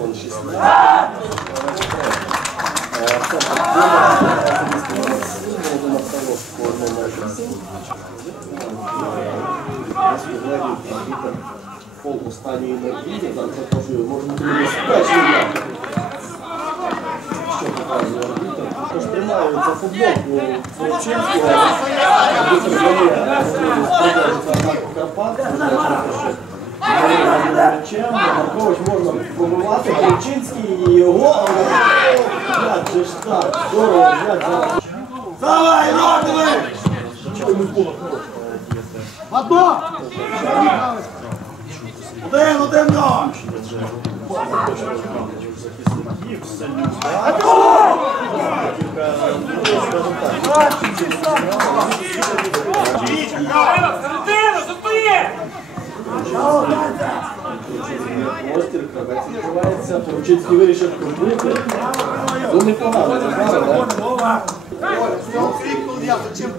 вон 16. Е, Це Володимир Павлов по одному метру. Арбітер фол останньої мережі, там запрошую, може бути небезпечний Що показує арбітер? Тож тримають за футболку Форчинського. Арбітер дає можливість продовжити атаку Карпат. М'ячем, Маркович можна пробивати, Форчинський і його, але же ж так, здорово, як зараз. Давай, Родовий! Одно! Один, один, ноль! Середину, зупини! Простір, кравець відкривається, Поручинський вирішив пробити. Ну, непогано,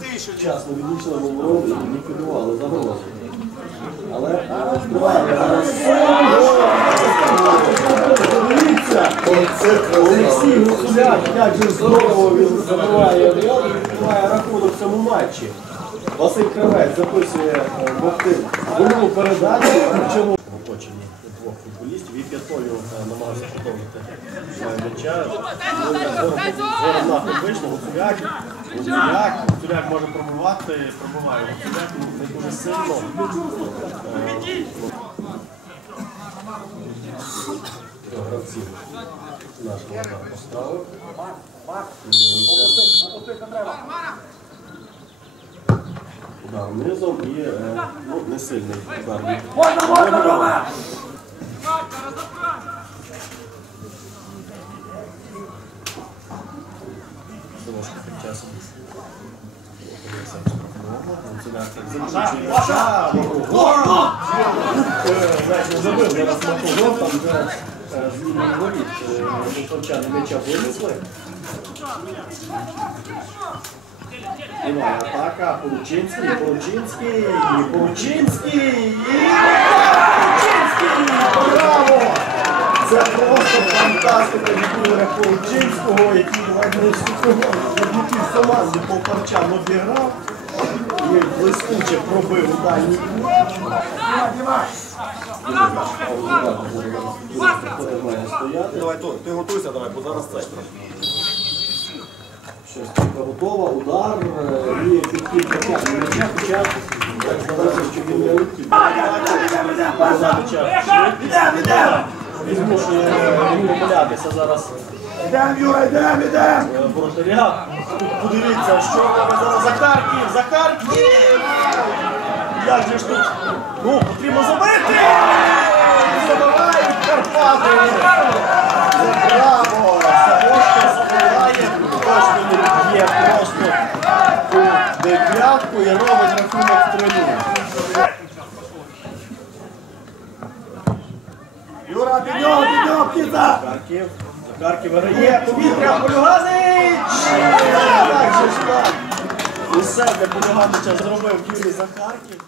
ти ще? Вчасно відійшли в оборону і ліквідували загрозу. Але відкриває зараз. Олексій Гуцуляк, як же здорово він забиває гол і відкриває рахунок в цьому матчі. Василь Кравець записує е, Бахтин другу передачу, причому оточенні двох футболістів і п'ятою е, намагався продовжити е, м'яча. Зараз вийшло, Гуцуляк, Гуцуляк, Гуцуляк може пробувати, пробиває. Гуцуляк ну, не дуже сильно. Е, Гравців нашого поставив. Удар низом і е, ну, не сильний удар. Можна, можна, Рома! Дорожка тим часом. Забив, зараз Макогов, там вже з лінії воріт м'яча винесли. Іван, атака, Поручинський, Поручинський, Поручинський, і Поручинський! Браво! Це просто фантастика від Ігоря Поручинського, який не відбутів команди Полтавчан обіграв і блискуче пробив у дальній кут. Давай, ти готуйся, давай, бо зараз це. Щось тільки готова, удар, е, і підхід почав. М'яча хоча так здалося, що він не. Позаду час швидкість. І змушує е, помилятися зараз Ідем, Юра, ідем, ідем! е, подивіться, що робить зараз Захарків, Захарків! Як же ж тут? Ну, потрібно забити! Забивають Карпати! Це браво! Савошка забиває, точно не б'є просто у дев'ятку і робить рахунок 3-0. Юра, підйом, підйом, Харків. Харків виграє. Повітря Полюганич! Усе для Полюганича зробив Юрій Захарків.